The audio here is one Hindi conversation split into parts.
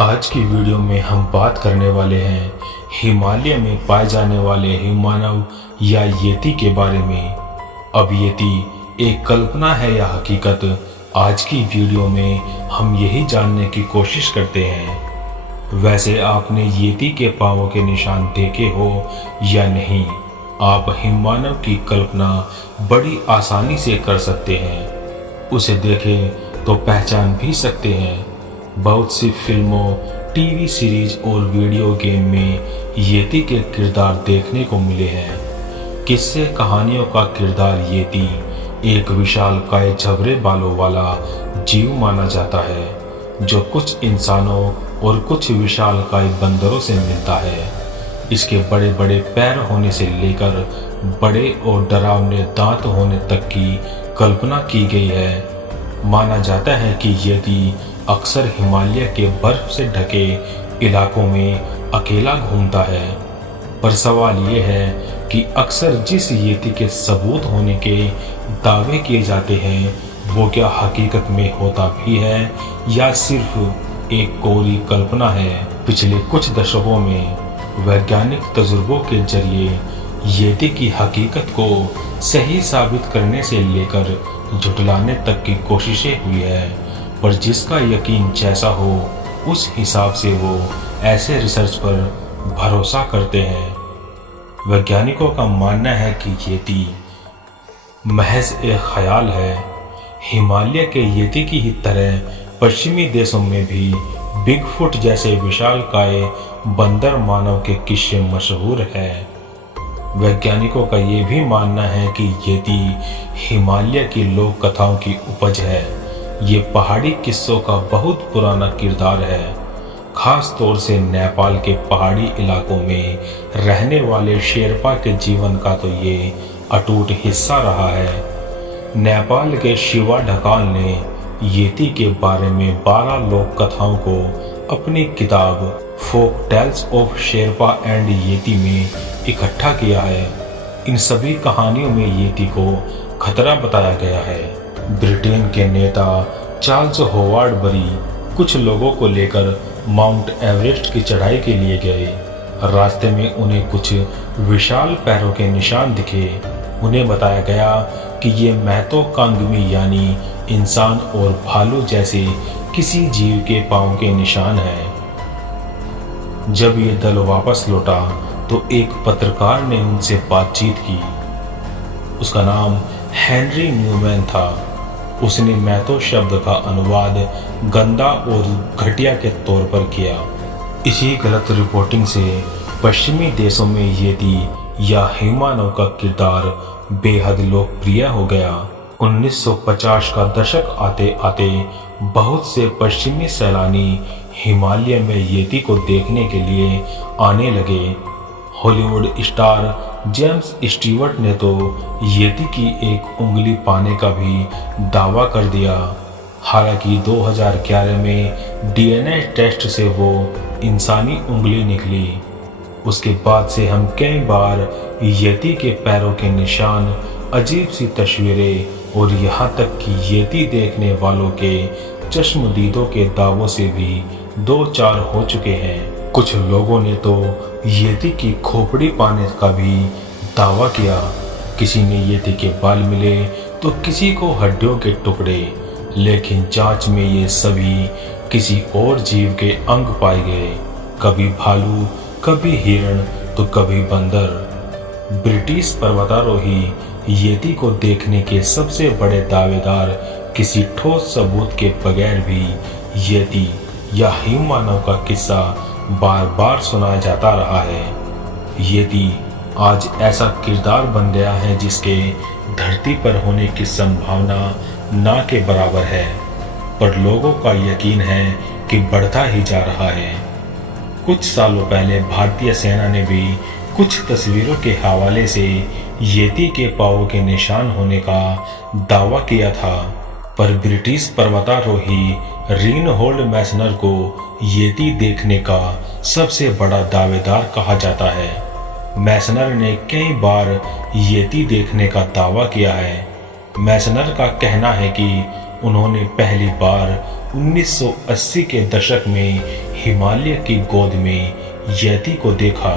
आज की वीडियो में हम बात करने वाले हैं हिमालय में पाए जाने वाले हिममानव या येती के बारे में। अब येती एक कल्पना है या हकीकत, आज की वीडियो में हम यही जानने की कोशिश करते हैं। वैसे आपने येती के पांवों के निशान देखे हो या नहीं, आप हिममानव की कल्पना बड़ी आसानी से कर सकते हैं। उसे देखें तो पहचान भी सकते हैं। बहुत सी फिल्मों, टीवी सीरीज और वीडियो गेम में येती के किरदार देखने को मिले हैं। किस्से कहानियों का किरदार येती एक विशालकाय झबरे बालों वाला जीव माना जाता है, जो कुछ इंसानों और कुछ विशालकाय बंदरों से मिलता है। इसके बड़े बड़े पैर होने से लेकर बड़े और डरावने दांत होने तक की कल्पना की गई है। माना जाता है कि येती अक्सर हिमालय के बर्फ से ढके इलाकों में अकेला घूमता है। पर सवाल ये है कि अक्सर जिस येती के सबूत होने के दावे किए जाते हैं, वो क्या हकीकत में होता भी है या सिर्फ एक कोरी कल्पना है। पिछले कुछ दशकों में वैज्ञानिक तजुर्बों के जरिए येती की हकीकत को सही साबित करने से लेकर झुटलाने तक की कोशिशें हुई है। पर जिसका यकीन जैसा हो, उस हिसाब से वो ऐसे रिसर्च पर भरोसा करते हैं। वैज्ञानिकों का मानना है कि येती महज एक ख्याल है। हिमालय के येती की ही तरह पश्चिमी देशों में भी बिगफुट जैसे विशालकाय बंदर मानव के किस्से मशहूर हैं। वैज्ञानिकों का ये भी मानना है कि येती हिमालय की लोक कथाओं की उपज है। ये पहाड़ी किस्सों का बहुत पुराना किरदार है। खास तौर से नेपाल के पहाड़ी इलाकों में रहने वाले शेरपा के जीवन का तो ये अटूट हिस्सा रहा है। नेपाल के शिवा ढकाल ने येती के बारे में 12 लोक कथाओं को अपनी किताब folk tales of Sherpa and yeti में इकट्ठा किया है। इन सभी कहानियों में येती को खतरा बताया गया है। ब्रिटेन के नेता चार्ल्स होवार्ड बरी कुछ लोगों को लेकर माउंट एवरेस्ट की चढ़ाई के लिए गए। रास्ते में उन्हें कुछ विशाल पैरों के निशान दिखे। उन्हें बताया गया कि ये महतो कांगमी यानी इंसान और भालू जैसे किसी जीव के पांव के निशान हैं। जब ये दल वापस लौटा तो एक पत्रकार ने उनसे बातचीत की। उसका नाम हेनरी न्यूमैन था। उसने महतो शब्द का अनुवाद गंदा और घटिया के तौर पर किया। इसी गलत रिपोर्टिंग से पश्चिमी देशों में येती या हिममानव का किरदार बेहद लोकप्रिय हो गया। 1950 का दशक आते आते बहुत से पश्चिमी सैलानी हिमालय में येती को देखने के लिए आने लगे। हॉलीवुड स्टार जेम्स स्टीवर्ट ने तो येती की एक उंगली पाने का भी दावा कर दिया। हालांकि 2011 में डीएनए टेस्ट से वो इंसानी उंगली निकली। उसके बाद से हम कई बार येती के पैरों के निशान, अजीब सी तस्वीरें और यहाँ तक कि येती देखने वालों के चश्मदीदों के दावों से भी दो चार हो चुके हैं। कुछ लोगों ने तो येती की खोपड़ी पाने का भी दावा किया। किसी ने येती के बाल मिले तो किसी को हड्डियों के टुकड़े, लेकिन जांच में ये सभी किसी और जीव के अंग पाए गए। कभी भालू, कभी हिरण तो कभी बंदर। ब्रिटिश पर्वतारोही येती को देखने के सबसे बड़े दावेदार किसी ठोस सबूत के बगैर भी येती या हिममानव का किस्सा बार बार सुनाया जाता रहा है। येती आज ऐसा किरदार बन गया है जिसके धरती पर होने की संभावना ना के बराबर है, पर लोगों का यकीन है कि बढ़ता ही जा रहा है। कुछ सालों पहले भारतीय सेना ने भी कुछ तस्वीरों के हवाले से येती के पांवों के निशान होने का दावा किया था, पर ब्रिटिश पर्वतारोही रीनहोल्ड मैसनर को येती देखने का सबसे बड़ा दावेदार कहा जाता है। मैसनर ने कई बार येती देखने का दावा किया है। मैसनर का कहना है कि उन्होंने पहली बार 1980 के दशक में हिमालय की गोद में यति को देखा,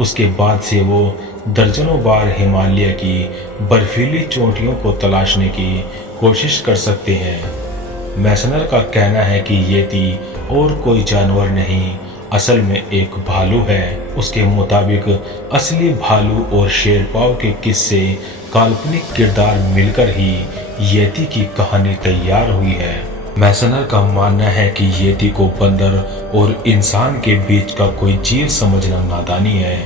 उसके बाद से वो दर्जनों बार हिमालय की बर्फीली चोटियों को तलाशने की कोशिश कर सकते हैं। मैसनर का कहना है कि यति और कोई जानवर नहीं, असल में एक भालू है। उसके मुताबिक असली भालू और शेरपाव के किस्से काल्पनिक किरदार मिलकर ही यति की कहानी तैयार हुई है। मैसनर का मानना है कि यति को बंदर और इंसान के बीच का कोई जीव समझना नादानी है।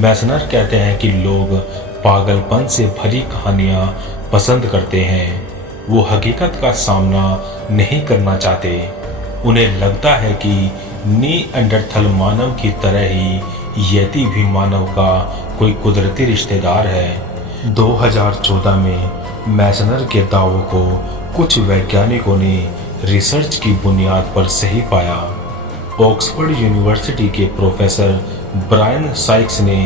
मैसनर कहते हैं कि लोग पागलपन से भरी कहानियां पसंद करते हैं, वो हकीकत का सामना नहीं करना चाहते। उन्हें लगता है कि नीएंडरथल मानव की तरह ही यति भी मानव का कोई कुदरती रिश्तेदार है। 2014 में मैसनर के दावों को कुछ वैज्ञानिकों ने रिसर्च की बुनियाद पर सही पाया। ऑक्सफोर्ड यूनिवर्सिटी के प्रोफेसर ब्रायन साइक्स ने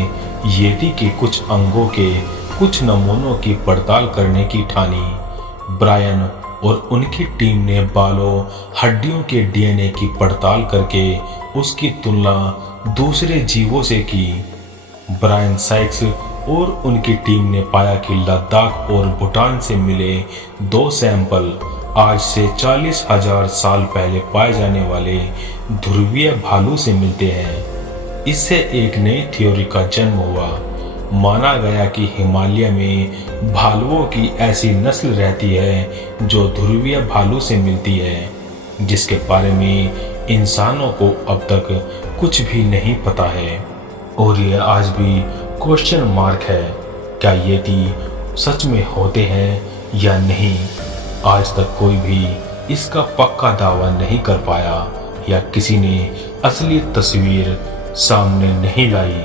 यति के कुछ अंगों के कुछ नमूनों की पड़ताल करने की ठानी। ब्रायन और उनकी टीम ने बालों, हड्डियों के डीएनए की पड़ताल करके उसकी तुलना दूसरे जीवों से की। ब्रायन साइक्स और उनकी टीम ने पाया कि लद्दाख और भूटान से मिले 2 सैंपल आज से 40,000 साल पहले पाए जाने वाले ध्रुवीय भालू से मिलते हैं। इससे एक नई थ्योरी का जन्म हुआ। माना गया कि हिमालय में भालुओं की ऐसी नस्ल रहती है जो ध्रुवीय भालू से मिलती है, जिसके बारे में इंसानों को अब तक कुछ भी नहीं पता है। और ये आज भी क्वेश्चन मार्क है, क्या यति सच में होते हैं या नहीं। आज तक कोई भी इसका पक्का दावा नहीं कर पाया या किसी ने असली तस्वीर सामने नहीं लाई।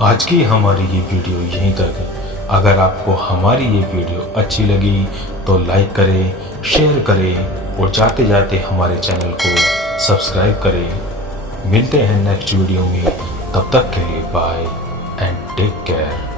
आज की हमारी ये वीडियो यहीं तक। अगर आपको हमारी ये वीडियो अच्छी लगी तो लाइक करें, शेयर करें और जाते जाते हमारे चैनल को सब्सक्राइब करें। मिलते हैं नेक्स्ट वीडियो में, तब तक के लिए बाय एंड टेक केयर।